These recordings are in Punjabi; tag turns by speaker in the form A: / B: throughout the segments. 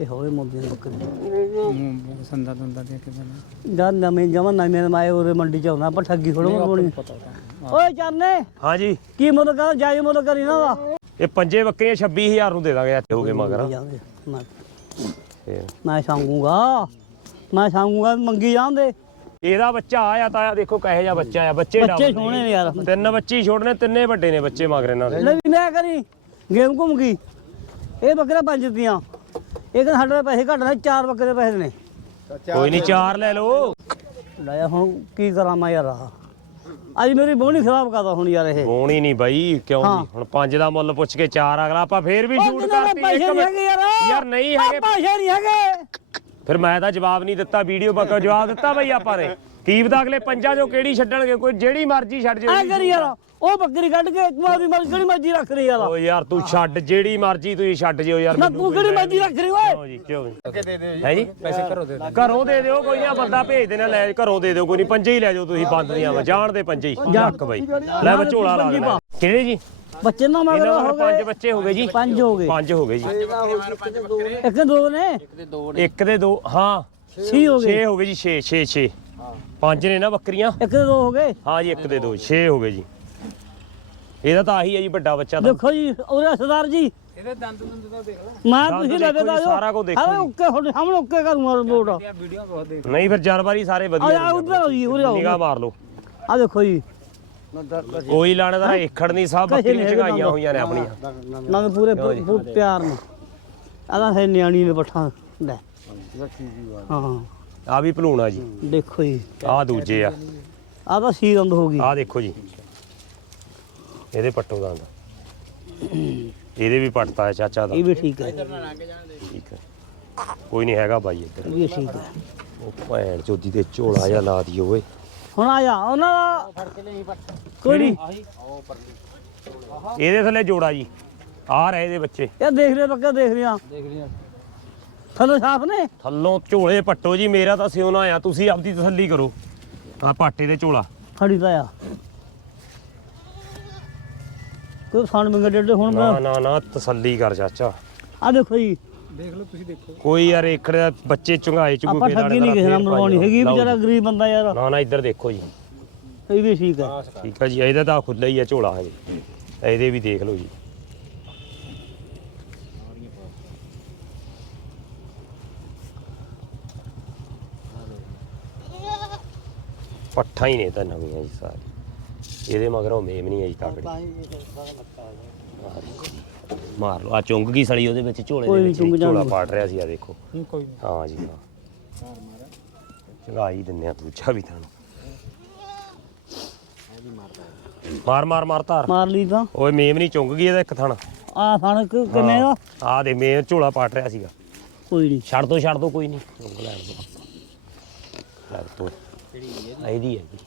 A: ਇਹ ਹੋਵੇ ਮੁੰਡੇ ਦੀ ਬੱਕਰੀ
B: ਮੂੰਹ ਸੰਦਾ ਦੰਦਾ ਦੇ ਕੇ ਬਣਾ
A: ਜਦ ਨਵੇਂ ਜਮਨ ਨਵੇਂ ਮਾਏ ਉਹਦੇ ਮੰਡੀ ਚ ਆਉਣਾ ਆਪਾਂ ਠੱਗੀ ਥੋੜਾ ਮਰਵਾਉਣੀ
B: ਪਤਾ ਤਾਂ
A: ਓਏ ਚਰਨੇ!
C: ਹਾਂਜੀ।
A: ਕੀ ਮੁੱਲ ਕਰ ਜਾਈ ਮੁੱਲ ਕਰੀ ਨਾ ਦਾ
C: ਇਹ ਪੰਜੇ ਬੱਕਰੀਆਂ 26000 ਨੂੰ ਦੇ ਦਾਂਗੇ ਹੋ ਗਏ ਮਗਰ।
A: ਮੈਂ
C: ਫੇਰ।
A: ਮੈਂ ਸੰਗੂਗਾ ਮੈਂ ਸੰਗੂਗਾ ਮੰਗੀ ਜਾਂਦੇ।
C: ਇਹਦਾ ਬੱਚਾ ਆਇਆ ਤਾਂ ਦੇਖੋ ਕਹੇ ਜਿਹਾ ਬੱਚਾ ਆ ਬੱਚੇ
A: ਬੱਚੇ ਸੋਹਣੇ ਨੇ। ਯਾਰ।
C: ਤਿੰਨ ਬੱਚੇ ਹੀ ਛੋੜਨੇ ਤਿੰਨੇ ਵੱਡੇ ਨੇ ਬੱਚੇ ਮਗਰ ਇਹਨਾਂ ਦੇ।
A: ਲੈ ਵੀ ਮੈਂ ਕਰੀ ਗੇਮ ਘੁੰਮ ਗਈ। ਇਹ ਬੱਕਰਾ ਪੰਜ ਦੀਆਂ ਇਹ ਕਹਿੰਦਾ ਸਾਡੇ ਪੈਸੇ ਘੱਟ ਨੇ ਚਾਰ ਬੱਕਰੇ ਦੇ ਪੈਸੇ ਨੇ।
C: ਕੋਈ ਨਹੀਂ ਚਾਰ ਲੈ ਲਓ।
A: ਲੈ ਹੁਣ ਕੀ ਕਰਾਂ ਮੈਂ ਯਾਰ? ਆਹ? ਅੱਜ ਮੇਰੀ ਬੋਣੀ ਖਰਾਬ ਕਰਦਾ ਹੁਣ ਯਾਰ ਇਹ।
C: ਹੋਣੀ ਨਹੀਂ ਬਾਈ ਕਿਉਂ
A: ਹਾਂ।
C: ਨਹੀਂ ਹੁਣ ਪੰਜ ਦਾ ਮੁੱਲ ਪੁੱਛ ਕੇ ਚਾਰ ਅਗਲਾ ਆਪਾਂ ਫੇਰ ਵੀ ਸ਼ੂਟ ਕਰਤੀ ਇੱਕ
A: ਯਾਰ।
C: ਨਹੀਂ ਹੈਗੇ।
A: ਪੈਸੇ ਨਹੀਂ ਹੈਗੇ।
C: ਫਿਰ ਮੈਂ ਤਾਂ ਜਵਾਬ ਨਹੀਂ ਦਿੱਤਾ ਵੀਡੀਓ ਬੱਕਾ ਜਵਾਬ ਦਿੱਤਾ ਬਾਈ ਆਪਾਂ ਨੇ। ਕੀ ਪਤਾ ਅਗਲੇ ਪੰਜਾਂ ਚੋਂ ਕਿਹੜੀ ਛੱਡਣਗੇ ਕੋਈ ਜਿਹੜੀ ਮਰਜ਼ੀ ਛੱਡ ਜੇ
A: ਕਰੀ ਯਾਰ। ਉਹ ਬੱਕਰੀ ਕੱਢ ਕੇ ਤੂੰ ਆਪਦੀ ਮਰਜ਼ੀ ਕਿਹੜੀ ਮਰਜ਼ੀ ਰੱਖ ਰਹੀ ਯਾਰ
C: ਓ ਯਾਰ ਤੂੰ ਛੱਡ ਜਿਹੜੀ ਮਰਜ਼ੀ ਤੁਸੀਂ ਛੱਡ ਜਿਓ ਯਾਰ
A: ਨਾ ਤੂੰ ਕਿਹੜੀ ਮਰਜ਼ੀ ਰੱਖ ਰਹੀ ਓਏ।
C: ਕਿਉਂ ਜੀ ਕਿਉਂ ਹੈ ਜੀ? ਪੈਸੇ ਘਰੋਂ ਦੇ ਘਰੋਂ ਦੇ ਦਿਓ ਕੋਈ ਨਾ ਬੰਦਾ ਭੇਜ ਦੇਣਾ ਲੈ ਘਰੋਂ ਦੇ ਦਿਓ ਕੋਈ ਨਹੀਂ ਪੰਜੇ ਹੀ ਲੈ ਜਾਓ ਤੁਸੀਂ ਬੰਦ ਦੀਆਂ ਵਾ ਜਾਣ ਦੇ ਪੰਜੇ ਹੀ। ਚੱਕ ਬਾਈ। ਲੈ ਮੈਂ ਝੋਲਾ ਲਾ ਦੇਣਾ ਕਿਹੜੇ ਜੀ?
A: ਬੱਚੇ ਨਾ ਮਗਰ ਹੋ
C: ਕੋਲ ਪੰਜ
A: ਗਏ
C: ਬੱਚੇ ਹੋ ਗਏ ਜੀ।
A: ਪੰਜ ਹੋ ਗਏ।
C: ਪੰਜ ਹੋ ਗਏ ਜੀ।
A: ਇੱਕ ਦੋ ਨੇ?
C: ਇੱਕ ਦੇ ਦੋ ਹਾਂ।
A: ਛੇ ਹੋ ਗਏ।
C: 6 ਹੋ ਗਏ ਜੀ 6 6 6 ਪੰਜ ਨੇ ਨਾ ਬੱਕਰੀਆਂ?
A: ਇੱਕ ਦੇ ਦੋ ਹੋ ਗਏ?
C: ਹਾਂ ਜੀ ਇੱਕ ਦੇ ਦੋ 6 ਹੋ ਗਏ ਜੀ। ਇਹਦਾ ਤਾਂ ਆਹੀ ਹੈ ਜੀ ਵੱਡਾ ਬੱਚਾ ਤਾਂ।
A: ਦੇਖੋ ਜੀ ਉਹਦਾ ਸਰਦਾਰ ਜੀ।
B: ਇਹਦੇ ਦੰਦ ਦੰਦ ਤਾਂ ਦੇਖ ਲੈ।
A: ਮੈਂ
C: ਦੰਦ
A: ਤੁਸੀਂ
C: ਦੇਖੋ ਜੀ, ਸਾਰਾ ਕੁਝ ਦੇਖੋ ਜੀ।
A: ਓਕੇ ਤੁਹਾਡੇ ਸਾਹਮਣੇ ਓਕੇ ਕਰੂੰਗਾ ਰਿਪੋਰਟ
B: ਇਹ ਵੀਡੀਓ ਬਹੁਤ ਦੇਖ।
C: ਨਹੀਂ ਫਿਰ ਜਾਨਵਰ ਹੀ ਸਾਰੇ
A: ਆ
C: ਵਧੀਆ
A: ਆ ਉਧਰ ਆਓ ਜੀ ਉਰੇ ਆਓ।
C: ਨਿਗਾਹ ਮਾਰ ਲਓ।
A: ਆ ਦੇਖੋ ਜੀ।
C: ਕੋਈ ਲਾਣੇ ਦਾ ਏਖੜ ਨਹੀਂ ਸਭ
A: ਕਸ਼ੇ
C: ਬੱਕਰੀਆਂ
A: ਨਹੀਂ ਹੈਗੇ
C: ਚਗਾਈਆਂ
A: ਦੰਦ।
C: ਹੋਈਆਂ ਨੇ ਆਪਣੀਆਂ।
A: ਨਾ ਪੂਰੇ ਪੂ- ਪਿਆਰ ਨਾਲ ਆਦਾ ਹੈ ਨਿਆਣੀ ਨੇ ਪਠਾ ਲੈ। ਹਾਂ
C: ਆ ਵੀ ਭਲੂਣਾ ਜੀ।
A: ਦੇਖੋ ਜੀ।
C: ਆ ਦੂਜੇ ਆ।
A: ਆ ਤਾਂ ਸੀਰੰਦ ਹੋ ਗਈ।
C: ਆ ਦੇਖੋ ਜੀ। ਇਹਦੇ ਪੱਟੋ ਦੰਦ ਇਹਦੇ ਵੀ ਪੱਟਤਾ ਹੈ ਚਾਚਾ ਦਾ।
A: ਇਹ ਵੀ ਠੀਕ ਹੈ।
C: ਠੀਕ ਹੈ। ਕੋਈ ਨਹੀਂ ਹੈਗਾ ਬਾਈ ਇੱਧਰ।
A: ਇਹ ਵੀ ਠੀਕ ਹੈ।
C: ਉਹ ਭੈਣ ਚੋਦੀ ਤੇ ਝੋਲਾ ਜਿਹਾ ਲਾ ਦੀ ਓਏ।
A: ਹੁਣ ਆ ਜਾ ਉਹਨਾਂ ਦਾ ਕੋਈ ਨਹੀਂ।
C: ਇਹਦੇ ਥੱਲੇ ਜੋੜਾ ਜੀ। ਆ ਰਹੇ ਇਹਦੇ ਬੱਚੇ।
A: ਇਹ ਦੇਖ ਲਿਆ ਪੱਕਾ ਦੇਖ ਲਿਆ
B: ਦੇਖ ਲਿਆ
A: ਥੱਲੇ ਸਾਫ਼ ਨੇ?
C: ਥੱਲੋਂ ਝੋਲੇ ਪੱਟੋ ਜੀ ਮੇਰਾ ਤਾਂ ਸਿਉਣਾ ਆ। ਤੁਸੀਂ ਆਪਦੀ ਤਸੱਲੀ ਕਰੋ। ਆ ਪਾਟੇ ਦੇ ਝੋਲਾ।
A: ਖੜੀ ਤਾਂ ਆ। ਕੋਈ ਸਾਨ ਮੰਗਾ ਡੇਢ ਹੁਣ
C: ਨਾ
A: ਮੈਂ
C: ਨਾ ਨਾ ਤਸੱਲੀ ਕਰ ਚਾਚਾ।
A: ਆ ਦੇਖੋ ਜੀ।
B: ਦੇਖ ਲਓ ਤੁਸੀਂ ਦੇਖੋ।
C: ਕੋਈ ਯਾਰ ਏਕੜ ਦਾ ਬੱਚੇ ਚੁੰਗਾਏ ਚੁਗੂ
A: ਆਪਾਂ ਠੱਗੀ ਨਹੀਂ ਕਿਸੇ ਨਾਲ ਮਰਵਾਉਣੀ ਹੈਗੀ ਵਿਚਾਰਾ ਗਰੀਬ ਬੰਦਾ ਯਾਰ।
C: ਨਾ ਨਾ ਇੱਧਰ ਦੇਖੋ ਜੀ।
A: ਇਹ ਵੀ ਠੀਕ ਹੈ।
C: ਠੀਕ ਹੈ ਜੀ ਇਹਦਾ ਤਾਂ ਖੁੱਲਾ ਹੀ ਆ ਝੋਲਾ ਹਜੇ ਇਹਦੇ ਵੀ ਦੇਖ ਲਓ ਜੀ। ਪੱਠਾ ਹੀ ਨੇ ਤਾਂ ਨਵੀਆਂ ਜੀ ਸਾਰੀ ਇਹਦੇ ਮਗਰੋਂ ਮੇਮ ਨਹੀਂ ਆਈ ਤਾਕੜੀ ਮਾਰ ਲਓ। ਆ ਚੁੰਗ ਗਈ ਸੜੀ ਉਹਦੇ ਵਿੱਚ ਝੋਲੇ ਦੇ ਵਿੱਚ
A: ਚੁੰਗ
C: ਝੋਲਾ ਪਾੜ ਰਿਹਾ ਸੀ ਆ ਦੇਖੋ।
B: ਨਹੀਂ ਕੋਈ ਨਹੀਂ
C: ਹਾਂ ਜੀ ਹਾਂ। ਚੰਗਾਈ ਦਿੰਨੇ ਆ ਦੂਜਾ ਵੀ ਤੁਹਾਨੂੰ। ਮਾਰ ਮਾਰ ਮਾਰ ਧਾਰ।
A: ਮਾਰ ਲਈ ਤਾਂ।
C: ਓਏ ਮੇਮ ਨਹੀਂ ਚੁੰਗ ਗਈ ਇਹਦਾ ਇੱਕ ਥਣ।
A: ਆ ਫਣ ਕਿੰਨੇ ਦਾ
C: ਆ? ਦੇ ਮੇਮ ਝੋਲਾ ਪਾਟ ਰਿਹਾ ਸੀਗਾ।
A: ਕੋਈ ਨਹੀਂ
C: ਛੱਡ ਦੋ ਛੱਡ ਦੋ ਕੋਈ ਨਹੀਂ ਚੁੰਗ ਲੈਣ ਦੋ ਲੈ ਤੂੰ ਇਹਦੀ ਹੈ ਜੀ।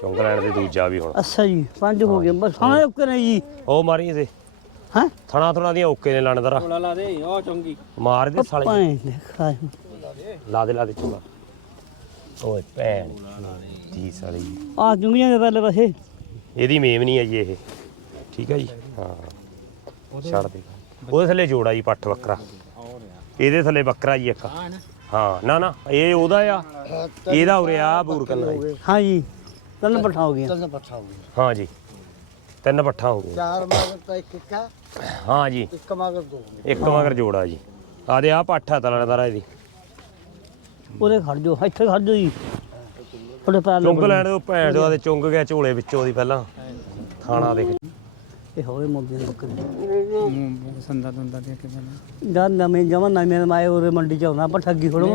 C: ਚੁੰਗ ਲੈਣ ਦੇ ਦੂਜਾ ਵੀ ਹੁਣ।
A: ਅੱਛਾ ਜੀ ਪੰਜ ਹੋ ਗਏ ਬਸ ਹਾਂ ਓਕੇ ਨੇ ਜੀ।
C: ਉਹ ਮਾਰੀ ਇਹਦੇ
A: ਹਾਂ?
C: ਥਣਾ ਥਣਾ ਦੀਆਂ ਓਕੇ ਨੇ ਲਾਣੇਦਾਰਾ
B: ਝੋਲਾ ਲਾ ਦੇ ਉਹ ਚੰਗੀ।
C: ਮਾਰ ਦੇ ਸਾਲੇ।
A: ਦੇਖਾ
C: ਲਾ ਦੇ ਲਾ ਦੇ ਝੋਲਾ। ਓਏ ਭੈਣ ਦੀ ਸਾਲੀ।
A: ਆ ਜੁੰਗੀਆਂ ਦੇ ਪਹਿਲੇ ਪਾਸੇ।
C: ਇਹਦੀ ਮੇਮ ਨਹੀਂ ਹੈ ਜੀ ਇਹ। ਠੀਕ ਹੈ ਜੀ? ਹਾਂ। ਛੱਡ ਦੇ। ਉਹਦੇ ਥੱਲੇ ਜੋੜਾ ਜੀ ਪੱਠ ਬੱਕਰਾ ਇਹਦੇ ਥੱਲੇ ਬੱਕਰਾ ਜੀ ਇੱਕ।
B: ਹਾਂ ਨਾ।
C: ਹਾਂ ਨਾ ਨਾ ਇਹ ਉਹਦਾ ਆ। ਇਹਦਾ ਉਰੇ ਆ ਬੂਰ ਕਰਨਾ ਜੀ।
A: ਹਾਂ ਜੀ। ਤਿੰਨ ਪਠਾ ਹੋ ਗਈਆਂ।
D: ਤਿੰਨ ਪੱਠਾ ਹੋ ਗਏ
C: ਹਾਂ ਜੀ। ਤਿੰਨ ਪੱਠਾ ਹੋ ਗਈਆਂ।
D: ਚਾਰ ਮਗਰ ਤਾਂ ਇੱਕ ਇੱਕ ਆ।
C: ਹਾਂ ਜੀ।
D: ਇੱਕ ਮਗਰ ਦੋ।
C: ਇੱਕ ਮਗਰ ਜੋੜਾ ਜੀ। ਆਦੇ ਆ ਪੱਠਾ ਤਲਣਦਾਰਾ ਇਹਦੀ।
A: ਉਹਦੇ ਖੜ ਜਾਓ ਇੱਥੇ ਖੜ ਜਾਓ ਜੀ। ਤੁਹਾਡੇ ਪੈਰ
C: ਚੁੰਗ ਲੈਣ ਦੇ ਭੈਣ ਦੇ ਚੁੰਗ ਗਿਆ ਝੋਲੇ ਵਿੱਚੋਂ ਦੀ ਪਹਿਲਾਂ। ਥਾਣਾ ਦੇਖ।
A: ਇਹ ਹੋਵੇ ਮੁੰਡੇ ਦੀ ਬੱਕਰੀ।
B: ਮੂੰਹ ਸੰਦਾ ਦੰਦਾ ਦੇ ਕੇ ਬਣਾ
A: ਜਦ ਨਵੇਂ ਜਮਨ ਨਵੇਂ ਮਾਏ ਉਹਦੇ ਮੰਡੀ ਚ ਆਉਣਾ ਆਪਾਂ ਠੱਗੀ ਥੋੜਾ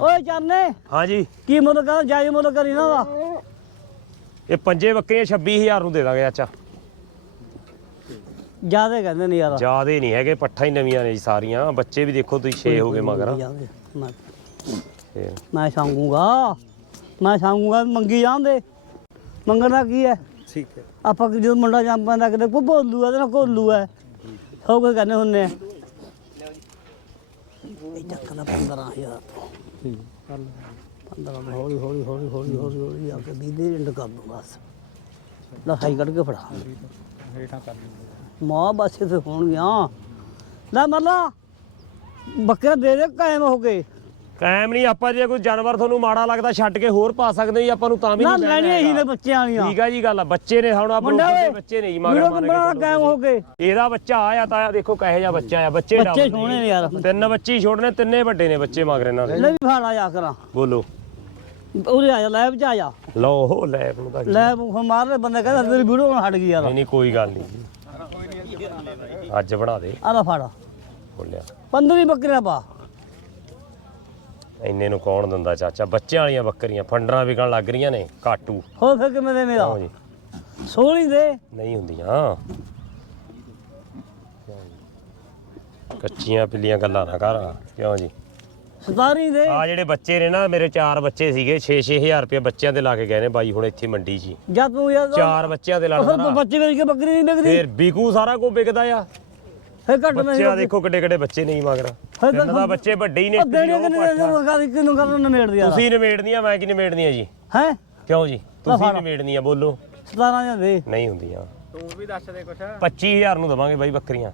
A: ਓਏ ਚਰਨੇ!
C: ਹਾਂ ਜੀ।
A: ਕੀ ਮੁੱਲ ਕਰ ਜਾਈ ਮੁੱਲ ਕਰੀ ਨਾ ਦਾ
C: ਇਹ ਪੰਜੇ ਬੱਕਰੀਆਂ 26000 ਨੂੰ ਦੇ ਦਾਂਗੇ ਚਾਚਾ।
A: ਜਿਆਦੇ ਕਹਿੰਦੇ ਨੇ ਯਾਰ।
C: ਜਿਆਦੇ ਨਹੀਂ ਹੈਗੇ ਪੱਠਾ ਹੀ ਨਵੀਆਂ ਨੇ ਜੀ ਸਾਰੀਆਂ। ਬੱਚੇ ਵੀ ਦੇਖੋ ਤੁਸੀਂ 6 ਹੋ ਗਏ ਮਗਰ।
A: ਜ਼ਿਆਦੇ। ਮੈਂ
C: ਫੇਰ
A: ਮੈਂ ਸੰਗੂਗਾ ਮੈਂ ਸੰਗੂਗਾ ਮੰਗੀ ਜਾਂਦੇ। ਮੰਗਣਾ ਕੀ ਹੈ?
B: ਠੀਕ ਹੈ।
A: ਆਪਾਂ ਕਿ ਜਦੋਂ ਮੁੰਡਾ ਜੰਮ ਪੈਂਦਾ ਕਿਤੇ ਕੋ ਬੋਲੂ ਆ ਤੇ ਨਾ ਕੋਲੂ ਹੈ। ਹੋ ਕੇ ਕਹਿੰਦੇ ਹੁੰਨੇ ਆ। ਇਹ ਚੱਕ ਦਾ 15000
B: ਠੀਕ ਕਰ ਲਓ
A: 15 ਦਾ ਹੌਲੀ ਹੌਲੀ ਹੌਲੀ ਹੌਲੀ ਹੌਲੀ ਹੌਲੀ ਆ ਕੇ 20 ਦੇ ਐਂਡ ਕਰ ਦੂੰ ਬਸ। ਲਖਾਈ ਕੱਢ ਕੇ ਫੜਾ।
B: ਕਰ
A: ਮਾਂ ਬਸ ਇੱਥੇ ਹੋਣ ਗਿਆ। ਲੈ ਮਰਲਾ ਬੱਕਰਾ ਦੇ ਦੇ ਕਾਇਮ ਹੋ ਗਏ
C: ਕਾਇਮ ਨਹੀਂ ਆਪਾਂ ਜੇ ਕੋਈ ਜਾਨਵਰ ਤੁਹਾਨੂੰ ਮਾੜਾ ਲੱਗਦਾ ਛੱਡ ਕੇ ਹੋਰ ਪਾ ਸਕਦੇ ਜੀ ਆਪਾਂ ਨੂੰ ਤਾਂ ਵੀ
A: ਨਾ
C: ਨਹੀਂ
A: ਲੈਣੀ
C: ਲੈਣਾ
A: ਇਹੀ ਨੇ ਬੱਚਿਆਂ ਵਾਲੀਆਂ।
C: ਠੀਕ ਆ ਜੀ ਗੱਲ ਆ ਬੱਚੇ ਨੇ ਹੁਣ ਆਪਾਂ
A: ਮੁੰਡਾ ਓਏ
C: ਬੱਚੇ ਨੇ ਜੀ ਮਗਰ ਮਾਰ
A: ਬਣਾ ਕਾਇਮ ਹੋ ਗਏ
C: ਇਹਦਾ ਬੱਚਾ ਆਇਆ ਤਾਂ ਦੇਖੋ ਕਹੇ ਜਿਹਾ ਬੱਚਾ ਆ ਬੱਚੇ
A: ਬੱਚੇ
C: ਡਬਲ
A: ਸੋਹਣੇ ਨੇ ਯਾਰ।
C: ਤਿੰਨ ਬੱਚੇ ਹੀ ਛੋੜਨੇ ਤਿੰਨੇ ਵੱਡੇ ਨੇ ਬੱਚੇ ਮਗਰ ਇਹਨਾਂ ਦੇ।
A: ਲੈ ਵੀ ਫਾੜਾ ਜਾ ਕਰਾਂ।
C: ਬੋਲੋ।
A: ਉਰੇ ਆ ਜਾ ਲੈ ਵਿੱਚ ਆ ਜਾ।
C: ਲਓ ਹੋ ਲੈ ਨੂੰ ਤਾਂ
A: ਲੈ ਹੁਣ ਮਾਰ ਲੈ ਬੰਦੇ ਕਹਿੰਦਾ ਤੇਰੀ ਵੀਡੀਓ ਹਟ ਗਈ ਯਾਰ।
C: ਨਹੀਂ ਨਹੀਂ ਕੋਈ ਗੱਲ ਨਹੀਂ ਅੱਜ ਬਣਾ ਦੇ।
A: ਆ ਲੈ ਫਾੜਾ।
C: ਬੋਲਿਆ
A: 15 ਬੱਕਰੀਆਂ ਪਾ।
C: ਇੰਨੇ ਨੂੰ ਕੌਣ ਦਿੰਦਾ ਚਾਚਾ? ਬੱਚਿਆਂ ਵਾਲੀਆਂ ਬੱਕਰੀਆਂ ਫੰਡਰਾਂ ਵਿਕਣ ਲੱਗ ਰਹੀਆਂ ਨੇ ਕਾਟੂ
A: ਹੋ ਫਿਰ ਕਿਵੇਂ ਦੇ ਮੇਰਾ
C: ਜੀ।
A: ਸੋਹਣੀ ਦੇ।
C: ਨਹੀਂ ਹੁੰਦੀਆਂ। ਕੱਚੀਆਂ ਪਿੱਲੀਆਂ ਗੱਲਾਂ ਨਾ ਕਰ। ਕਿਉਂ ਜੀ?
A: ਸਤਾਰੀ ਦੇ।
C: ਆ ਜਿਹੜੇ ਬੱਚੇ ਨੇ ਨਾ ਮੇਰੇ ਚਾਰ ਬੱਚੇ ਸੀਗੇ 6-6000 ਰੁਪਏ ਬੱਚਿਆਂ ਦੇ ਲਾ ਕੇ ਗਏ ਨੇ ਬਾਈ ਹੁਣ ਇੱਥੇ ਮੰਡੀ 'ਚ ਹੀ।
A: ਜਦ ਤੂੰ ਯਾਰ
C: ਚਾਰ ਬੱਚਿਆਂ ਦੇ
A: ਉਹ
C: ਲਾਣਾ।
A: ਬੱਚੇ ਵੇਚ ਕੇ ਬੱਕਰੀ ਨਹੀਂ ਵਿਕਦੀ?
C: ਫੇਰ ਬਿਕੂ ਸਾਰਾ ਕੁਝ ਵਿਕਦਾ ਆ।
A: ਫਿਰ ਘੱਟ ਨਹੀਂ
C: ਬੱਚਿਆਂ ਦੇਖੋ ਕਿੱਡੇ ਕਿੱਡੇ ਬੱਚੇ ਨਹੀਂ ਮਗਰ
A: ਫਿਰ
C: ਦਾ ਬੱਚੇ ਵੱਡੇ ਹੀ ਨੇ
A: ਉਹ ਦੇਣੇ ਕਿ ਨਹੀਂ ਗੱਲ ਕਿਨੂੰ ਕਰਨ ਨਮੇੜਦੀ ਯਾਰ
C: ਤੁਸੀਂ ਨਿਮੇੜਨੀਆਂ ਮੈਂ ਕੀ ਨਿਮੇੜਨੀਆਂ ਜੀ?
A: ਹੈ?
C: ਕਿਉਂ ਜੀ? ਤੁਸੀਂ ਨਿਮੇੜਨੀਆਂ ਬੋਲੋ।
A: 17 ਜਾਂ ਦੇ।
C: ਨਹੀਂ ਹੁੰਦੀਆਂ।
B: ਤੂੰ ਵੀ ਦੱਸ ਦੇ ਕੁਛ।
C: 25000 ਨੂੰ ਦਵਾਂਗੇ ਬਾਈ ਬੱਕਰੀਆਂ।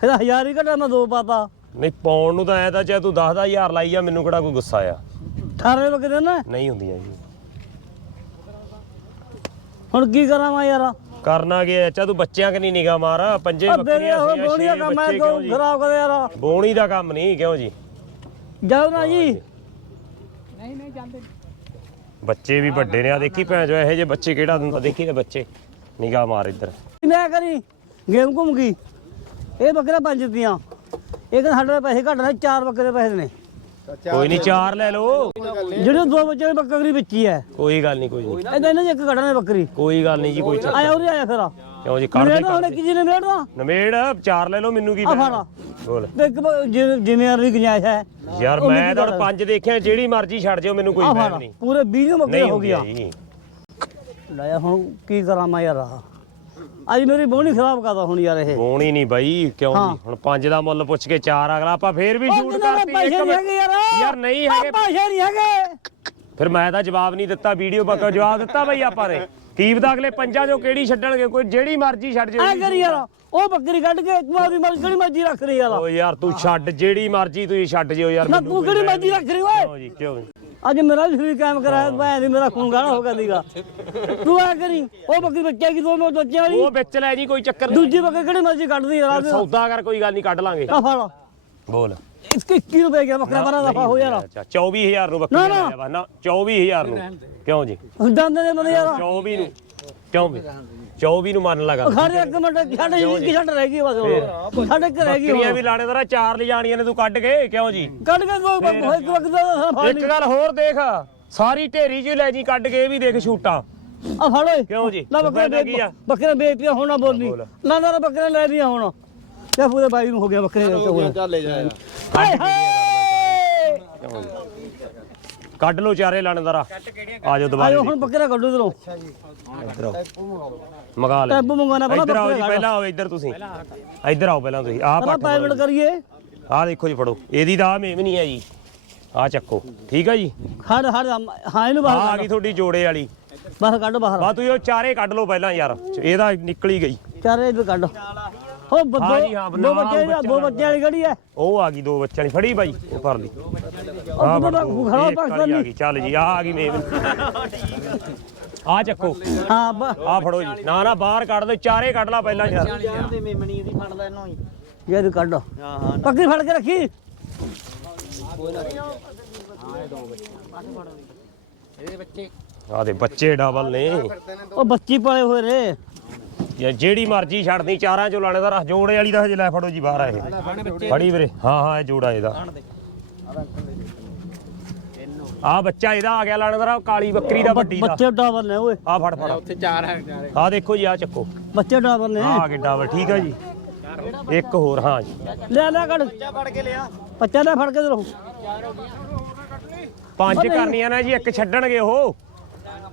A: ਫਿਰ ਹਜ਼ਾਰ ਹੀ ਘਟਾ ਮੈਂ ਦੋ ਪਾਤਾ।
C: ਨਹੀਂ ਪਾਉਣ ਨੂੰ ਤਾਂ ਐ ਤਾਂ ਚਾਹੇ ਤੂੰ 10000 ਲਾਈ ਜਾ ਮੈਨੂੰ ਕਿਹੜਾ ਕੋਈ ਗੁੱਸਾ ਆ।
A: 18 ਬੱਕਰੇ ਨਾ।
C: ਨਹੀਂ ਹੁੰਦੀਆਂ ਜੀ।
A: ਹੁਣ ਕੀ ਕਰਾਂ ਮੈਂ ਯਾਰ?
C: ਕਰਨਾ ਕੀ ਹੈ? ਚਾ ਤੂੰ ਬੱਚਿਆਂ ਕਨੀ ਨਿਗਾ ਮਾਰ ਪੰਜੇ ਬੱਕਰੀਆਂ
A: ਬੋਣੀਆ ਕੰਮ
C: ਬੱਚੇ
A: ਤੂੰ
C: ਕਿਉਂ ਜੀ?
A: ਖਰਾਬ ਕਰ ਯਾਰ।
C: ਬੋਣੀ ਦਾ ਕੰਮ ਨਹੀਂ ਕਿਉਂ ਜੀ?
A: ਜਾਓ ਨਾ ਜੀ।
C: ਬੱਚੇ ਵੀ ਵੱਡੇ ਨੇ ਆ ਦੇਖੀ ਭੈਣ ਜੋ ਇਹੋ ਜਿਹੇ ਬੱਚੇ ਕਿਹੜਾ ਦਿੰਦਾ? ਦੇਖੀ ਤੇ ਬੱਚੇ। ਨਿਗਾ ਮਾਰ ਇੱਧਰ।
A: ਮੈਂ ਕਰੀ? ਗੇਮ ਘੁੰਮ ਗਈ। ਇਹ ਬੱਕਰਾ ਪੰਜ ਦਿੱਤੀਆਂ। ਇਹ ਕਹਿੰਦਾ ਸਾਡੇ ਪੈਸੇ ਘੱਟ ਨੇ ਚਾਰ ਬੱਕਰੇ ਦੇ ਪੈਸੇ ਨੇ
C: ਕੋਈ ਨਹੀਂ ਚਾਰ ਲੈ ਲਓ।
A: ਜਿਹੜੇ ਦੋ ਬੱਚੇ ਦੀ ਬੱਕਰੀ ਵਿੱਚੀ ਹੈ।
C: ਕੋਈ ਗੱਲ ਨਹੀਂ ਕੋਈ ਨਹੀਂ।
A: ਇਹਦਾ ਇਹਨਾਂ ਚ ਇੱਕ ਘਟਣਾ ਬੱਕਰੀ।
C: ਕੋਈ ਗੱਲ ਨਹੀਂ ਜੀ ਕੋਈ ਚੱਕਰ
A: ਆਇਆ ਉਰੇ ਆਇਆ ਫਿਰ। ਆ
C: ਕਿਉਂ ਜੀ ਕੱਢ ਦੇ
A: ਹੁਣ ਕਿਜੀ ਨੇ ਮੇੜਦਾ
C: ਨਮੇੜ ਚਾਰ ਲੈ ਲਓ ਮੈਨੂੰ ਕੀ ਪੈਣਾ? ਬੋਲ।
A: ਤੇ ਇੱਕ ਜਿਵੇਂ ਦੀ ਗੁੰਜਾਇਸ਼ ਹੈ
C: ਯਾਰ ਮੈਂ ਤਾਂ। ਪੰਜ ਦੇਖਿਆ ਜਿਹੜੀ ਮਰਜ਼ੀ ਛੱਡ ਜਿਓ ਮੈਨੂੰ ਕੋਈ ਫਾਇਦਾ ਨਹੀਂ।
A: ਪੂਰੇ 20 ਬੱਕਰੇ
C: ਨਹੀਂ
A: ਹੋ ਗਿਆ
C: ਹੁੰਦੀਆਂ ਜੀ।
A: ਲੈ ਯਾਰ ਹੁਣ ਕੀ ਕਰਾਂ ਮੈਂ ਯਾਰ? ਆਹ? ਅੱਜ ਮੇਰੀ ਬੋਣੀ ਖਰਾਬ ਕਰਦਾ ਹੁਣ ਯਾਰ ਇਹ।
C: ਹੋਣੀ ਨਹੀਂ ਬਾਈ ਕਿਉਂ
A: ਹਾਂ।
C: ਜੀ ਹੁਣ ਪੰਜ ਦਾ ਮੁੱਲ ਪੁੱਛ ਕੇ ਚਾਰ ਅਗਲਾ ਆਪਾਂ ਫੇਰ ਵੀ ਸ਼ੂਟ
A: ਦੇ
C: ਕਰਤੀ ਇੱਕ
A: ਨਹੀਂ
C: ਮਿੰਟ
A: ਯਾਰ।
C: ਨਹੀਂ ਹੈਗੇ।
A: ਪੈਸੇ ਨਹੀਂ ਹੈਗੇ।
C: ਫਿਰ ਮੈਂ ਤਾਂ ਜਵਾਬ ਨਹੀਂ ਦਿੱਤਾ ਵੀਡੀਓ ਪੱਕਾ ਜਵਾਬ ਦਿੱਤਾ ਬਈ ਆਪਾਂ ਨੇ। ਕੀ ਪਤਾ ਅਗਲੇ ਪੰਜਾਂ ਚੋਂ ਕਿਹੜੀ ਛੱਡਣਗੇ ਕੋਈ ਜਿਹੜੀ ਮਰਜ਼ੀ ਛੱਡ ਜੇ
A: ਕਰ ਯਾਰ ਉਹ ਬੱਕਰੀ ਕੱਢ ਕੇ ਤੂੰ ਆਪਦੀ ਮਰਜ਼ੀ ਕਿਹੜੀ ਮਰਜ਼ੀ ਰੱਖ ਰਹੀ ਯਾਰ।
C: ਓ ਯਾਰ ਤੂੰ ਛੱਡ ਜਿਹੜੀ ਮਰਜ਼ੀ ਤੁਸੀਂ ਛੱਡ ਜਿਓ ਯਾਰ
A: ਨਾ
C: ਮੈਨੂੰ
A: ਤੂੰ ਕਿਹੜੀ ਮਰਜ਼ੀ ਰੱਖ ਰਹੀ ਓਏ।
C: ਕਿਉਂ ਜੀ ਕਿਉਂ
A: ਅੱਜ ਮੇਰਾ ਵੀ ਸਰੀਰ ਕਾਇਮ ਕਰਾਇਆ ਭੈਣ ਦੀ ਮੇਰਾ ਖੂਨ ਗਾਣਾ ਹੋ ਗਿਆ ਦੀਗਾ ਤੂੰ ਐ ਕਰੀ ਉਹ ਬੱਕਰੀ ਬੱਚੇ ਕੀ ਦੋ ਮੋ ਬੱਚਿਆਂ ਵਾਲੀ
C: ਉਹ ਵਿੱਚ ਲੈ ਜੀ ਕੋਈ ਚੱਕਰ ਨਹੀਂ।
A: ਦੂਜੀ ਬੱਕਰੀ ਕਿਹੜੀ ਮਰਜ਼ੀ ਕੱਢਦੀ ਯਾਰ ਆ
C: ਸੌਦਾ ਕਰ ਕੋਈ ਗੱਲ ਨਹੀਂ ਕੱਢ ਲਾਂਗੇ।
A: ਫੜ।
C: ਬੋਲ।
A: ਇਸ 21 ਰੁਪਏ ਗਿਆ ਬੱਕਰਾ ਬਣਾ ਦਫਾ ਹੋ ਯਾਰ
C: ਅੱਛਾ 24000 ਨੂੰ ਬੱਕਰੀ
A: ਨਾ,
C: ਲੈ
A: ਨਾ।
C: ਜਾ ਬਸ ਨਾ 24000 ਨੂੰ। ਕਿਉਂ ਜੀ?
A: ਦੰਦ ਨੇ ਮੈਨੂੰ ਯਾਰ।
C: 24 ਨੂੰ। ਕਿਉਂ ਵੀ 24 ਨੂੰ ਮੰਨ ਲਗਾ
A: ਖੜ ਜਾ ਇੱਕ ਮਿੰਟ ਛੱਡ ਜੀ? ਛੱਡ ਰਹਿ ਗਈ ਬਸ ਹੁਣ ਛੱਡ ਇੱਕ ਰਹਿ ਗਈ
C: ਬੱਕਰੀਆਂ
A: ਹੁਣ।
C: ਵੀ ਲਾਣੇ ਦਾ ਚਾਰ ਲਿਜਾਣੀਆਂ ਨੇ ਤੂੰ ਕੱਢ ਕੇ ਕਿਉਂ ਜੀ?
A: ਕੱਢ ਕੇ ਦੋ ਇੱਕ ਵਕਤ ਦਾ ਫੜ
C: ਇੱਕ ਗੱਲ ਹੋਰ ਦੇਖ ਸਾਰੀ ਢੇਰੀ ਚ ਲੈ ਜੀ ਕੱਢ ਕੇ ਇਹ ਵੀ ਦੇਖ ਛੂਟਾਂ।
A: ਆ ਫੜ ਓਏ।
C: ਕਿਉਂ ਜੀ?
A: ਨਾ ਬੱਕਰੇ
C: ਫਾਇਦਾ ਕੀ ਆ?
A: ਬੱਕਰੇ ਵੇਚਦੀਆਂ ਹੁਣ ਨਾ ਬੋਲਨੀ
C: ਬੋਲ।
A: ਨਾ ਨਾ ਬੱਕਰੇ ਲੈ ਦੀਆਂ ਹੁਣ। ਤੇ ਪੂਰੇ ਬਾਈ ਨੂੰ ਹੋ ਗਿਆ ਬੱਕਰੇ ਦਾ ਚੋਲ।
D: ਚੱਲ ਲੈ ਜਾ
A: ਹਾਏ ਹਾਏ!
C: ਕਿਉਂ ਜੀ ਕੱਢ ਲੋ ਚਾਰੇ ਲਾਣੇਦਾਰਾ ਆ ਜਾਓ ਦੁਬਾਰਾ
A: ਆਇਓ ਹੁਣ ਬੱਕਰਾ ਕੱਢੋ ਇਧਰੋਂ।
C: ਇੱਧਰ ਆਓ। ਮਗਾ ਲੈ
A: ਟੈਬੂ ਮੰਗਵਾਉਣਾ ਪਹਿਲਾਂ
C: ਇੱਧਰ ਆਓ ਜੀ ਪਹਿਲਾਂ ਆਓ ਇੱਧਰ ਤੁਸੀਂ। ਇੱਧਰ ਆਓ ਪਹਿਲਾਂ ਤੁਸੀਂ। ਆਹ
A: ਪਹਿਲਾਂ
C: ਪੱਟ
A: ਪੈਮੈਂਟ ਕਰੀਏ।
C: ਆਹ ਦੇਖੋ ਜੀ ਫੜੋ। ਇਹਦੀ ਤਾਂ ਮੇਮ ਨਹੀਂ ਹੈ ਜੀ। ਆਹ ਚੱਕੋ। ਠੀਕ ਹੈ ਜੀ?
A: ਹੜ ਹੜ ਹਾਂ ਇਹਨੂੰ ਬਾਹਰ
C: ਆ ਗਈ ਤੁਹਾਡੀ ਜੋੜੇ ਵਾਲੀ।
A: ਬਾਹਰ ਕੱਢ ਬਾਹਰ।
C: ਬਾ ਤੁਸੀਂ ਉਹ ਚਾਰੇ ਕੱਢ ਲਓ ਪਹਿਲਾਂ ਯਾਰ। ਇਹਦਾ ਨਿਕਲੀ ਗਈ।
A: ਚਾਰੇ ਇਧਰ ਕੱਢ। ਹੋ
C: ਜੀ, ਹਾਂ,
A: ਦੋ ਬੱਚੇ
C: ਬੱਚਾ
A: ਦੋ ਬੱਚੇ ਵਾਲੀ ਗੜੀ ਹੈ?
C: ਉਹ ਆ ਗਈ ਦੋ ਬੱਚਿਆਂ ਦੀ ਫੜੀ ਬਾਈ ਉਹ ਫੜ ਲਈ। ਆਹ ਫੜ ਲਓ,
A: ਖੜਾ
C: ਇਹ ਇੱਕ ਵਾਲੀ ਆ
A: ਪਾਕਿਸਤਾਨੀ
C: ਗਈ ਚੱਲ ਜੀ ਆਹ ਆ ਗਈ ਮੇਮ ਆ ਚੱਕੋ।
A: ਹਾਂ ਬ-
C: ਆ ਫੜੋ ਜੀ। ਨਾ ਨਾ ਬਾਹਰ ਕੱਢ ਦਿਓ ਚਾਰੇ ਕੱਢ ਲਾ ਪਹਿਲਾਂ ਯਾਰ।
D: ਤੇ ਮੇਮਣੀ ਦੀ ਫੜ ਲੈ ਇਹਨੂੰ ਹੀ।
A: ਇਹ ਤੂੰ ਕੱਢ।
D: ਹਾਂ ਹਾਂ
A: ਬੱਕਰੀ ਫੜ ਕੇ ਰੱਖੀ।
D: ਇਹਦੇ ਬੱਚੇ
C: ਆ ਦੇ ਬੱਚੇ ਡਬਲ ਨੇ।
A: ਉਹ ਬੱਚੀ ਪਾਲੇ ਹੋਏ ਰੇ
C: ਜਾਂ ਜਿਹੜੀ ਮਰਜ਼ੀ ਛੱਡਦੀ ਚਾਰਾਂ ਚੋਂ ਲਾਣੇ ਦਾ ਰਸ ਜੋੜੇ ਵਾਲੀ ਦਾ ਹਜੇ ਲੈ ਫੜੋ ਜੀ ਬਾਹਰ ਆ ਇਹ। ਫੜੀ ਵੀਰੇ। ਹਾਂ ਹਾਂ ਇਹ ਜੋੜਾ ਇਹਦਾ। ਆ ਬੱਚਾ ਇਹਦਾ ਆ ਗਿਆ ਲਾਣੇ ਦਾ ਕਾਲੀ ਬੱਕਰੀ ਦਾ ਵੱਡੀ ਦਾ।
A: ਬੱਚੇ ਡਾਬਰ ਨੇ ਓਏ।
C: ਆ ਫੜ ਫੜ।
D: ਉੱਥੇ ਚਾਰ ਹੈ ਚਾਰੇ
C: ਆ ਦੇਖੋ ਜੀ ਆ ਚੱਕੋ।
A: ਬੱਚੇ ਡਾਬਰ ਨੇ।
C: ਆ ਗਿਆ ਡਬਲ ਠੀਕ ਆ ਜੀ। ਇੱਕ ਹੋਰ ਹਾਂ ਜੀ।
A: ਲੈ ਲੈ ਕੱਢ।
D: ਫੜ ਕੇ ਲਿਆ।
A: ਬੱਚਾ ਲੈ ਫੜ ਕੇ ਦੇ ਲੋ
C: ਪੰਜ ਕਰਨੀਆਂ ਨੇ ਜੀ ਇੱਕ ਛੱਡਣਗੇ ਉਹ।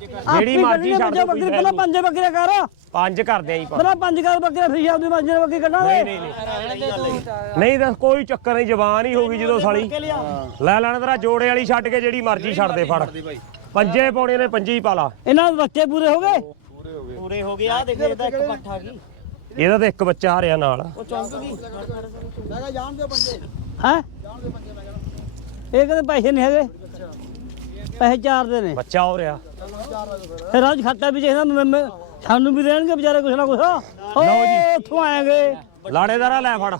C: ਜਿਹੜੀ ਮਰਜ਼ੀ ਛੱਡ ਕੋਈ
A: ਬੱਕਰੀ ਪਹਿਲਾਂ ਪੰਜੇ ਬੱਕਰੇ ਕਰ
C: ਪੰਜ ਕਰਦੇ ਆ ਜੀ ਪੰਜ।
A: ਪਹਿਲਾਂ ਪੰਜ ਕਰ ਬੱਕਰੇ ਫਿਰ ਆਪਦੀ ਮਰਜ਼ੀ ਨਾਲ ਬੱਕਰੀ ਕੱਢਾਂਗੇ
C: ਨਹੀਂ ਨਹੀਂ ਨਹੀਂ। ਨਹੀਂ ਤਾਂ ਕੋਈ ਚੱਕਰ ਨਹੀਂ ਜ਼ਬਾਨ ਹੀ ਹੋ ਗਈ ਜਦੋਂ ਸਾਲੀ। ਲੈ ਲੈਣ ਤੇਰਾ ਜੋੜੇ ਵਾਲੀ ਛੱਡ ਕੇ ਜਿਹੜੀ ਮਰਜ਼ੀ ਛੱਡ ਦੇ ਫੜ। ਪੰਜੇ ਪਾਉਣੇ ਨੇ ਪੰਜੀ ਹੀ ਪਾ ਲਾ।
A: ਇਹਨਾਂ ਦੇ ਬੱਚੇ ਪੂਰੇ ਹੋ ਗਏ?
D: ਪੂਰੇ ਹੋ ਗਏ ਆ ਦੇਖ ਇਹਦਾ ਇੱਕ ਪੱਠ ਆ ਗਈ
C: ਇਹਦਾ ਤਾਂ ਇੱਕ ਬੱਚਾ ਹਰਿਆ ਨਾਲ।
D: ਉਹ ਚੌਂਕ ਗਈ
A: ਹੈ? ਇਹ ਕਹਿੰਦੇ ਪੈਸੇ ਨਹੀਂ ਹੈਗੇ। ਪੈਸੇ ਚਾਰ ਦੇ ਨੇ।
C: ਬੱਚਾ ਹੋ ਰਿਹਾ।
A: ਫਿਰ ਅੱਜ ਖਾਤਾ ਵੀ ਚਾਹੀਦਾ ਮੈਂ- ਮੈਂ- ਸਾਨੂੰ ਵੀ ਦੇਣਗੇ ਵਿਚਾਰੇ ਕੁਛ ਨਾ ਕੁਛ। ਲਓ ਜੀ। ਉੱਥੋਂ ਆਏਗੇ।
C: ਲਾੜੇਦਾਰਾ ਲੈ ਫੜ।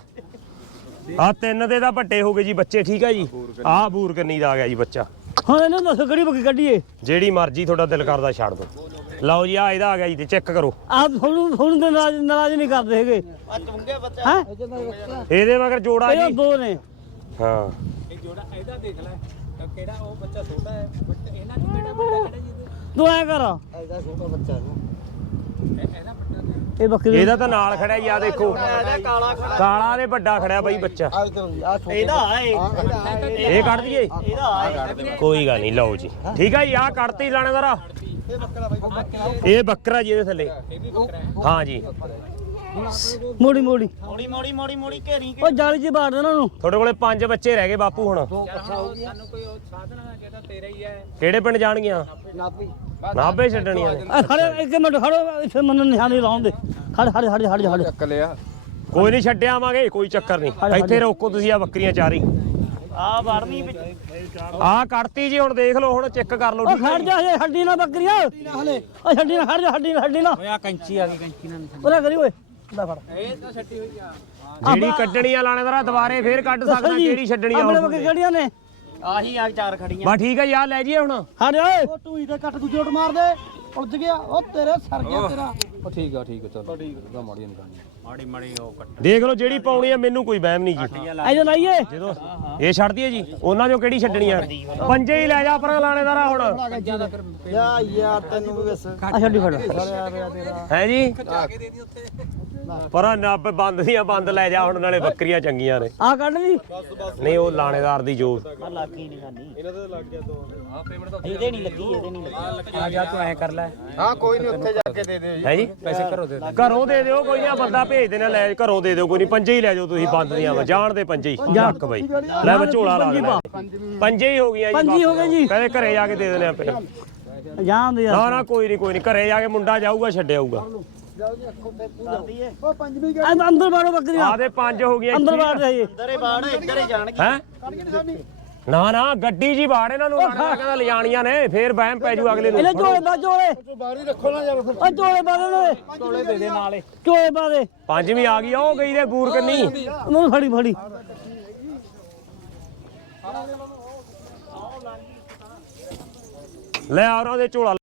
C: ਆ ਤਿੰਨ ਦੇ ਤਾਂ ਵੱਡੇ ਹੋ ਗਏ ਜੀ ਬੱਚੇ ਠੀਕ ਆ ਜੀ? ਆਹ ਬੂਰ ਕੰਨੀ ਦਾ ਆ ਗਿਆ ਜੀ ਬੱਚਾ।
A: ਹੁਣ ਇਹਨੂੰ ਦੱਸੋ ਕਿਹੜੀ ਬੱਕੀ ਕੱਢੀਏ?
C: ਜਿਹੜੀ ਮਰਜ਼ੀ ਤੁਹਾਡਾ ਦਿਲ ਕਰਦਾ ਛੱਡ ਦੋ ਲਓ ਜੀ ਆ ਇਹਦਾ ਆ ਗਿਆ ਜੀ ਤੇ ਚੈੱਕ ਕਰੋ।
A: ਆਪ ਤੁਹਾਨੂੰ ਤੁਹਾਨੂੰ ਤਾਂ ਨਾਰਾਜ਼ ਨਾਰਾਜ਼ ਨਹੀਂ ਕਰਦੇ ਹੈਗੇ।
D: ਆ ਚੁੰਗੇ ਬੱਚਾ।
A: ਹੈ?
C: ਇਹਦੇ ਮਗਰ ਜੋੜਾ
A: ਇਹ
C: ਜੀ।
A: ਦੋ ਨੇ।
C: ਹਾਂ।
B: ਇਹ ਜੋੜਾ ਇਹਦਾ ਦੇਖ ਲੈ। ਤਾਂ ਕਿਹੜਾ ਉਹ ਬੱਚਾ ਛੋਟਾ ਹੈ? ਬਟ ਇਹਨਾਂ ਨੂੰ ਕਿਹੜਾ ਵੱਡਾ ਕਿਹੜਾ ਜੀ?
A: ਤੂੰ ਐ ਕਰ।
D: ਇਹਦਾ ਛੋਟਾ ਬੱਚਾ
B: ਇਹਦਾ ਵੱਡਾ
A: ਇਹ ਬੱਕਰੀ
C: ਇਹਦਾ ਤਾਂ ਨਾਲ ਖੜਿਆ ਜੀ ਆ ਦੇਖੋ।
D: ਕਾਲਾ ਖੜਾ
C: ਕਾਲਾ ਦੇ ਵੱਡਾ ਖੜਿਆ ਬਾਈ ਬੱਚਾ।
D: ਆ ਇਹਦਾ ਆ ਇਹ
C: ਇਹ ਕੱਢ ਦਈਏ।
D: ਇਹਦਾ ਆ ਇਹ।
C: ਕੋਈ ਗੱਲ ਨਹੀਂ ਲਓ ਜੀ। ਠੀਕ ਆ ਜੀ ਆ ਕੱਢਤੀ ਲਾਣੇਦਾਰਾ ਇਹ ਬੱਕਰਾ ਜੀ ਇਹਦੇ ਥੱਲੇ। ਹਾਂ ਜੀ।
A: ਮੋੜੀ ਮੋੜੀ।
D: ਮੋੜੀ ਮੋੜੀ ਮੋੜੀ ਮੋੜੀ ਘੇਰੀ
A: ਉਹ ਜਾਲੀ ਚ ਬਾੜ ਦੇਣਾ ਉਹਨੂੰ।
C: ਤੁਹਾਡੇ ਕੋਲੇ ਪੰਜ ਬੱਚੇ ਰਹਿ ਗਏ ਬਾਪੂ ਹੁਣ।
B: ਸਾਨੂੰ ਕੋਈ ਉਹ ਸਾਧਨ ਆ ਜਿਹੜਾ ਤੇਰਾ ਹੀ ਹੈ।
C: ਕਿਹੜੇ ਪਿੰਡ ਜਾਣਗੀਆਂ?
D: ਨਾਪੀ
C: ਨਾਭੇ ਛੱਡਣੀਆਂ। ਨੇ
A: ਆ ਖੜੇ ਇੱਕ ਮਿੰਟ ਖੜੋ ਇੱਥੇ ਮੈਨੂੰ ਨਿਸ਼ਾਨੀ ਲਾਉਣ ਦੇ। ਖੜ ਖੜ ਖੜ ਖੜ ਖੜ
B: ਚੱਕ ਲਿਆ।
C: ਕੋਈ ਨਹੀਂ ਛੱਡਿਆ ਆਵਾਂਗੇ ਕੋਈ ਚੱਕਰ ਨਹੀਂ। ਇੱਥੇ ਰੋਕੋ ਤੁਸੀਂ ਆ ਬੱਕਰੀਆਂ ਚਾਰੀ।
D: ਆ ਵੜਨੀ ਵਿੱਚ।
C: ਆ ਕੱਢਤੀ ਜੀ ਹੁਣ ਦੇਖ ਲਓ ਹੁਣ ਚੈੱਕ ਕਰ ਲਓ
A: ਖੜ ਜਾ? ਹੱਡੀ ਨਾ ਬੱਕਰੀਆਂ। ਹਲੇ। ਉਹ ਛੱਡੀ ਨਾ ਖੜ ਜਾ ਹੱਡੀ ਨਾ ਹੱਡੀ ਨਾ।
B: ਓਏ ਆ ਕੈਂਚੀ ਆ ਗਈ ਕੈਂਚੀ ਨਾਲ
A: ਉਹਦਾ ਕਰੀ ਓਏ। ਲੈ ਫੜ।
B: ਇਹ ਤਾਂ ਛੱਡੀ ਹੋਈ ਆ।
C: ਜਿਹੜੀ ਕੱਢਣੀ ਆ ਲਾਣੇਦਾਰਾ ਦੁਬਾਰੇ ਫੇਰ ਕੱਢ ਸਕਦਾ ਕਿਹੜੀ ਛੱਡਣੀ ਆ
A: ਆਪਣੇ ਬੱਕਰੀ ਕਿਹੜੀਆਂ ਨੇ?
D: ਆਹੀ ਆ ਚਾਰ ਖੜੀਆਂ।
C: ਬਾ ਠੀਕ ਆ ਯਾਰ ਲੈ ਜੀਏ ਹੁਣ।
A: ਜਾ ਓਏ।
E: ਉਹ ਟੂਈ ਦੇ ਕੱਟ ਦੂਜੇ ਉੱਟ ਮਾਰ ਦੇ। ਉਲਝ ਗਿਆ। ਉਹ ਤੇਰੇ ਸਰ ਗਿਆ ਤੇਰਾ।
B: ਉਹ ਠੀਕ ਆ ਠੀਕ ਆ ਚਲੋ। ਠੀਕ ਆ ਮਾੜੀ ਨਿਕਾਲੀ
D: ਮਾੜੀ ਮਾੜੀ ਉਹ ਕੱਟ।
C: ਦੇਖ ਲਓ ਜਿਹੜੀ ਪਾਉਣੀ ਆ ਮੈਨੂੰ ਕੋਈ ਵਹਿਮ ਨਹੀਂ ਜੀ।
A: ਐਜੋ ਲਾਈਏ।
C: ਜਦੋਂ ਇਹ ਛੱਡ ਦਈਏ ਜੀ। ਉਹਨਾਂ ਚੋਂ ਕਿਹੜੀ ਛੱਡਣੀ ਆ ਪੰਜੇ ਹੀ ਲੈ ਜਾ ਪਰਾਂ ਲਾਣੇਦਾਰਾ ਹੁਣ।
E: ਯਾ ਯਾ ਤੈਨੂੰ ਵੀ
A: ਆ ਛੱਡੀ ਫੜ।
C: ਹੈ ਜੀ? ਪਰਾਂ ਨੱਬ ਬੰਦ ਦੀਆਂ ਬੰਦ ਲੈ ਜਾ ਹੁਣ ਨਾਲੇ ਬੱਕਰੀਆਂ ਚੰਗੀਆਂ ਨੇ।
A: ਆ ਕੱਢ ਲਈ?
C: ਨਹੀਂ ਉਹ ਲਾਣੇਦਾਰ ਦੀ ਜੋ
D: ਆ ਲੱਗੀ ਨਿਸ਼ਾਨੀ ਇਹਨਾਂ ਦੇ ਲੱਗ ਗਿਆ ਦੋ। ਇਹਦੇ ਨਹੀਂ ਲੱਗੀ ਇਹਦੇ ਨਹੀਂ ਲੱਗੀ।
B: ਆ ਜਾ ਤੂੰ ਐ ਕਰ ਲੈ।
E: ਹਾਂ ਕੋਈ ਨਹੀਂ ਉੱਥੇ ਜਾ ਕੇ ਦੇ ਦੇ
C: ਹੈ ਜੀ?
B: ਪੈਸੇ ਘਰੋਂ ਦੇ ਦੇ
C: ਘਰੋਂ ਦੇ ਦਿਓ ਕੋਈ ਨਾ ਬੰਦਾ ਭੇਜ ਦੇਣਾ ਲੈ ਘਰੋਂ ਦੇ ਦਿਓ ਕੋਈ ਨਹੀਂ ਪੰਜੇ ਹੀ ਲੈ ਜਾਓ ਤੁਸੀਂ ਬੰਦ ਦੀਆਂ ਵਾ ਜਾਣ ਦੇ ਪੰਜੇ ਹੀ। ਬਈ। ਲੈ ਮੈਂ ਝੋਲਾ ਲਾ ਦੇਣਾ। ਪੰਜੇ ਹੀ ਹੋ ਗਈਆਂ ਜੀ
A: ਪੰਜੀ ਹੋ ਗਏ ਜੀ।
C: ਕਹਿੰਦੇ ਘਰੇ ਜਾ ਕੇ ਦੇ ਦੇਣੇ ਆਪੇ
A: ਜਾਣ ਦੇ ਯਾਰ।
C: ਨਾ ਨਾ ਕੋਈ ਨਹੀਂ ਕੋਈ ਨਹੀਂ ਘਰੇ ਜਾ ਕੇ ਮੁੰਡਾ ਜਾਊਗਾ ਛੱਡਿਆ ਆਊਗਾ।
E: ਉਹ ਪੰਜਵੀਂ
A: ਆ ਅੰਦਰ ਬਾੜੋ ਬੱਕਰੀਆਂ।
C: ਆ ਦੇ ਪੰਜ ਹੋ ਗਈਆਂ
A: ਅੰਦਰ ਬਾੜ ਦੇ
D: ਇਧਰੇ ਬਾੜ ਇਧਰੇ ਜਾਣਗੇ
C: ਹੈ ਨਾ ਨਾ ਗੱਡੀ ਜੀ ਬਾੜ ਇਹਨਾਂ ਨੂੰ ਲਾਣਾ ਕਹਿੰਦਾ ਲਿਜਾਣੀਆਂ ਨੇ ਫੇਰ ਵਹਿਮ ਪੈ ਜੂ ਅਗਲੇ ਨੂੰ।
A: ਝੋਲੇ ਪਾ ਝੋਲੇ।
E: ਬਾਹਰ ਹੀ ਰੱਖੋ ਨਾ ਯਾਰ।
A: ਉਹ ਝੋਲੇ ਪਾ ਦੇ
B: ਝੋਲੇ ਦੇ ਦੇ ਨਾਲੇ।
A: ਝੋਲੇ ਪਾ ਦੇ।
C: ਪੰਜਵੀਂ ਆ ਗਈ ਆ, ਉਹ ਗਈ ਦੇ ਬੂਰ ਕੰਨੀ।
A: ਉਹਨੂੰ ਫੜੀ ਫੜੀ।
C: ਲੈ ਆ ਉਹਨਾਂ ਦੇ ਝੋਲਾ।